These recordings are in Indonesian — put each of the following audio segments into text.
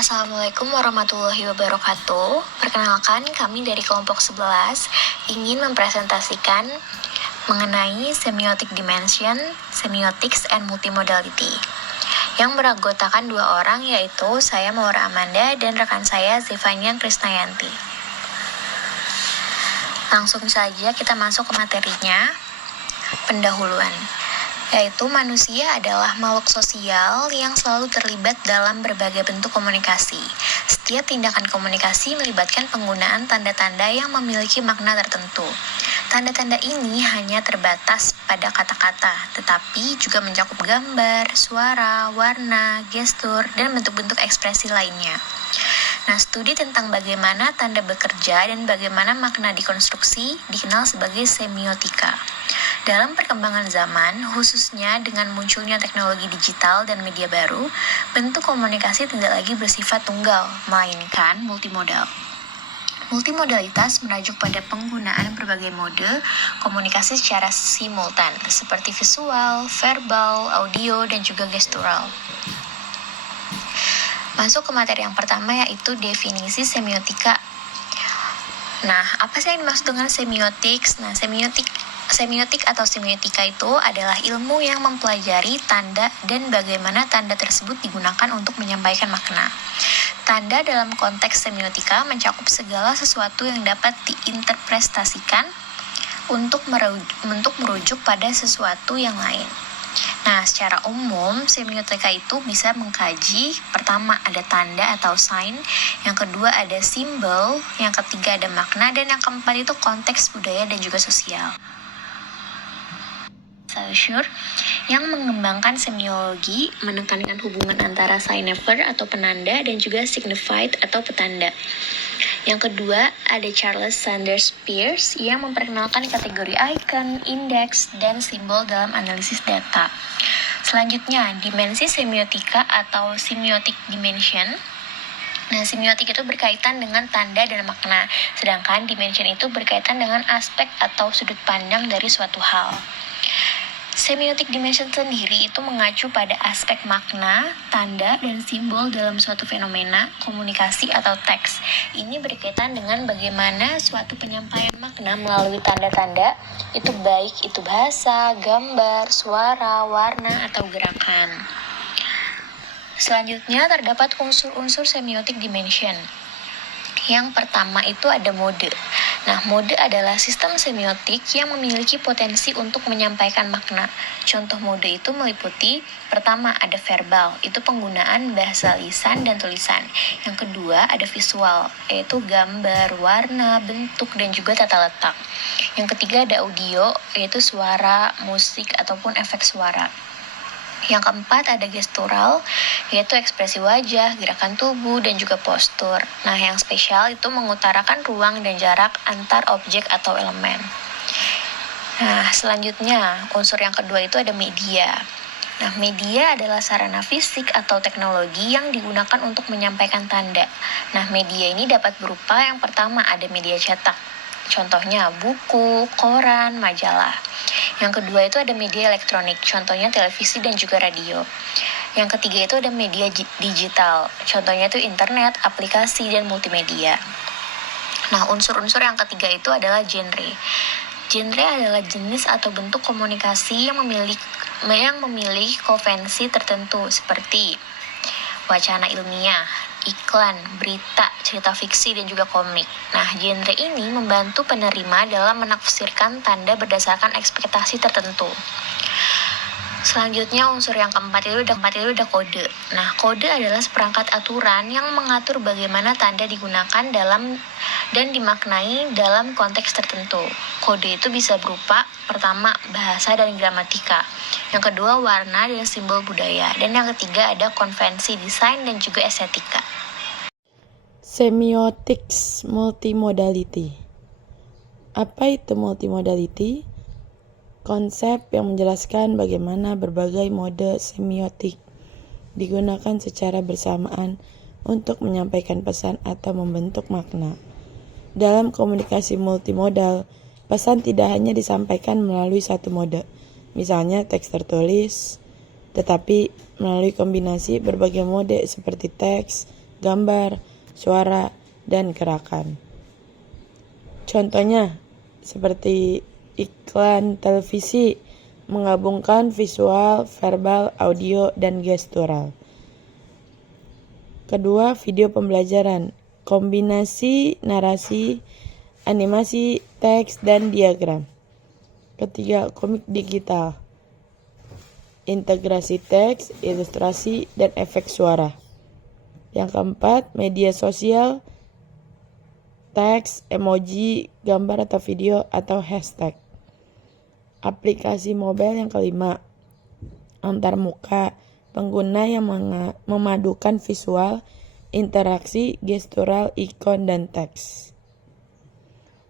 Assalamualaikum warahmatullahi wabarakatuh. Perkenalkan, kami dari kelompok 11 ingin mempresentasikan mengenai semiotic dimension, semiotics, and multimodality yang beranggotakan dua orang, yaitu saya Maura Amanda dan rekan saya Zevania Krisnayanti. Langsung saja kita masuk ke materinya. Pendahuluan, yaitu manusia adalah makhluk sosial yang selalu terlibat dalam berbagai bentuk komunikasi. Setiap tindakan komunikasi melibatkan penggunaan tanda-tanda yang memiliki makna tertentu. Tanda-tanda ini hanya terbatas pada kata-kata, tetapi juga mencakup gambar, suara, warna, gestur, dan bentuk-bentuk ekspresi lainnya. Nah, studi tentang bagaimana tanda bekerja dan bagaimana makna dikonstruksi dikenal sebagai semiotika. Dalam perkembangan zaman, khususnya dengan munculnya teknologi digital dan media baru, bentuk komunikasi tidak lagi bersifat tunggal, melainkan multimodal. Multimodalitas merujuk pada penggunaan berbagai mode komunikasi secara simultan, seperti visual, verbal, audio, dan juga gestural. Masuk ke materi yang pertama, yaitu definisi semiotika. Nah, apa sih yang dimaksud dengan semiotics? Nah, semiotik atau semiotika itu adalah ilmu yang mempelajari tanda dan bagaimana tanda tersebut digunakan untuk menyampaikan makna. Tanda dalam konteks semiotika mencakup segala sesuatu yang dapat diinterpretasikan untuk merujuk pada sesuatu yang lain. Nah, secara umum, semiotika itu bisa mengkaji, pertama ada tanda atau sign, yang kedua ada simbol, yang ketiga ada makna, dan yang keempat itu konteks budaya dan juga sosial. Saussure yang mengembangkan semiologi menekankan hubungan antara signifier atau penanda dan juga signified atau petanda. Yang kedua, ada Charles Sanders Peirce yang memperkenalkan kategori icon, indeks, dan simbol dalam analisis data. Selanjutnya, dimensi semiotika atau semiotic dimension. Nah, semiotik itu berkaitan dengan tanda dan makna, sedangkan dimension itu berkaitan dengan aspek atau sudut pandang dari suatu hal. Semiotic dimension sendiri itu mengacu pada aspek makna, tanda, dan simbol dalam suatu fenomena, komunikasi, atau teks. Ini berkaitan dengan bagaimana suatu penyampaian makna melalui tanda-tanda, itu baik itu bahasa, gambar, suara, warna, atau gerakan. Selanjutnya terdapat unsur-unsur semiotic dimension. Yang pertama itu ada mode. Nah, mode adalah sistem semiotik yang memiliki potensi untuk menyampaikan makna. Contoh mode itu meliputi, pertama ada verbal, itu penggunaan bahasa lisan dan tulisan. Yang kedua ada visual, yaitu gambar, warna, bentuk, dan juga tata letak. Yang ketiga ada audio, yaitu suara, musik, ataupun efek suara. Yang keempat ada gestural, yaitu ekspresi wajah, gerakan tubuh, dan juga postur. Nah, yang spesial itu mengutarakan ruang dan jarak antar objek atau elemen. Nah, selanjutnya, unsur yang kedua itu ada media. Nah, media adalah sarana fisik atau teknologi yang digunakan untuk menyampaikan tanda. Nah, media ini dapat berupa yang pertama ada media cetak. Contohnya buku, koran, majalah. Yang kedua itu ada media elektronik, contohnya televisi dan juga radio. Yang ketiga itu ada media digital, contohnya itu internet, aplikasi, dan multimedia. Nah, unsur-unsur yang ketiga itu adalah genre. Genre adalah jenis atau bentuk komunikasi yang memiliki konvensi tertentu seperti wacana ilmiah, iklan, berita, cerita fiksi, dan juga komik. Nah, genre ini membantu penerima dalam menafsirkan tanda berdasarkan ekspektasi tertentu. Selanjutnya, unsur yang keempat itu udah kode. Nah, kode adalah seperangkat aturan yang mengatur bagaimana tanda digunakan dan dimaknai dalam konteks tertentu. Kode itu bisa berupa, pertama, bahasa dan gramatika. Yang kedua, warna dan simbol budaya. Dan yang ketiga, ada konvensi desain dan juga estetika. Semiotics multimodality. Apa itu multimodality? Konsep yang menjelaskan bagaimana berbagai mode semiotik digunakan secara bersamaan untuk menyampaikan pesan atau membentuk makna. Dalam komunikasi multimodal, pesan tidak hanya disampaikan melalui satu mode, misalnya teks tertulis, tetapi melalui kombinasi berbagai mode seperti teks, gambar, suara, dan gerakan. Contohnya, seperti iklan televisi, menggabungkan visual, verbal, audio, dan gestural. Kedua, video pembelajaran, kombinasi narasi, animasi, teks, dan diagram. Ketiga, komik digital, integrasi teks, ilustrasi, dan efek suara. Yang keempat, media sosial, teks, emoji, gambar atau video, atau hashtag. Aplikasi mobile yang kelima, antarmuka, pengguna yang memadukan visual, interaksi, gestural, ikon, dan teks.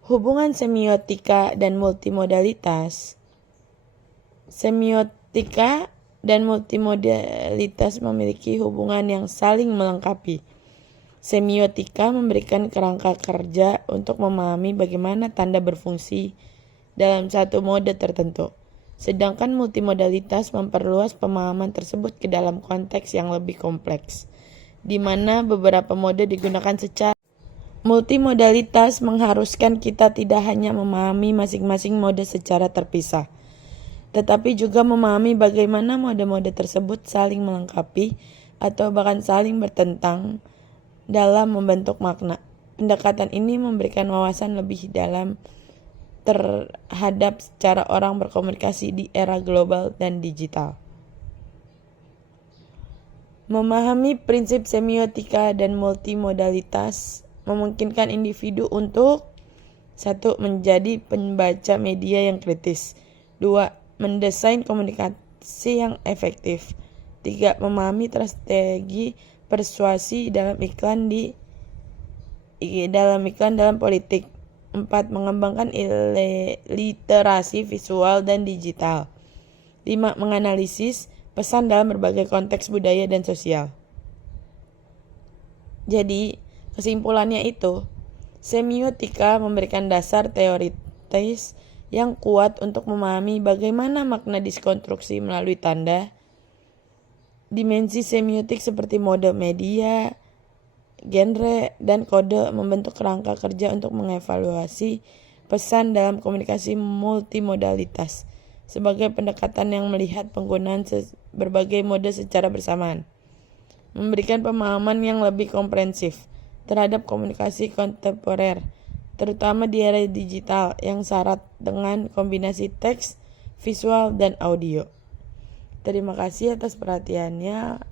Hubungan semiotika dan multimodalitas. Semiotika dan multimodalitas memiliki hubungan yang saling melengkapi. Semiotika memberikan kerangka kerja untuk memahami bagaimana tanda berfungsi dalam satu mode tertentu. Sedangkan multimodalitas memperluas pemahaman tersebut ke dalam konteks yang lebih kompleks, di mana beberapa mode digunakan secara multimodalitas mengharuskan kita tidak hanya memahami masing-masing mode secara terpisah, tetapi juga memahami bagaimana mode-mode tersebut saling melengkapi atau bahkan saling bertentang dalam membentuk makna. Pendekatan ini memberikan wawasan lebih dalam terhadap cara orang berkomunikasi di era global dan digital. Memahami prinsip semiotika dan multimodalitas memungkinkan individu untuk 1. Menjadi pembaca media yang kritis, 2. Mendesain komunikasi yang efektif, 3. Memahami strategi persuasi dalam iklan dalam politik, 4. Mengembangkan literasi visual dan digital, 5. Menganalisis pesan dalam berbagai konteks budaya dan sosial. Jadi, kesimpulannya itu, semiotika memberikan dasar teoritis yang kuat untuk memahami bagaimana makna dikonstruksi melalui tanda. Dimensi semiotik seperti mode media, genre, dan kode membentuk kerangka kerja untuk mengevaluasi pesan dalam komunikasi multimodalitas sebagai pendekatan yang melihat penggunaan berbagai mode secara bersamaan, memberikan pemahaman yang lebih komprehensif terhadap komunikasi kontemporer, terutama di era digital yang syarat dengan kombinasi teks, visual, dan audio. Terima kasih atas perhatiannya.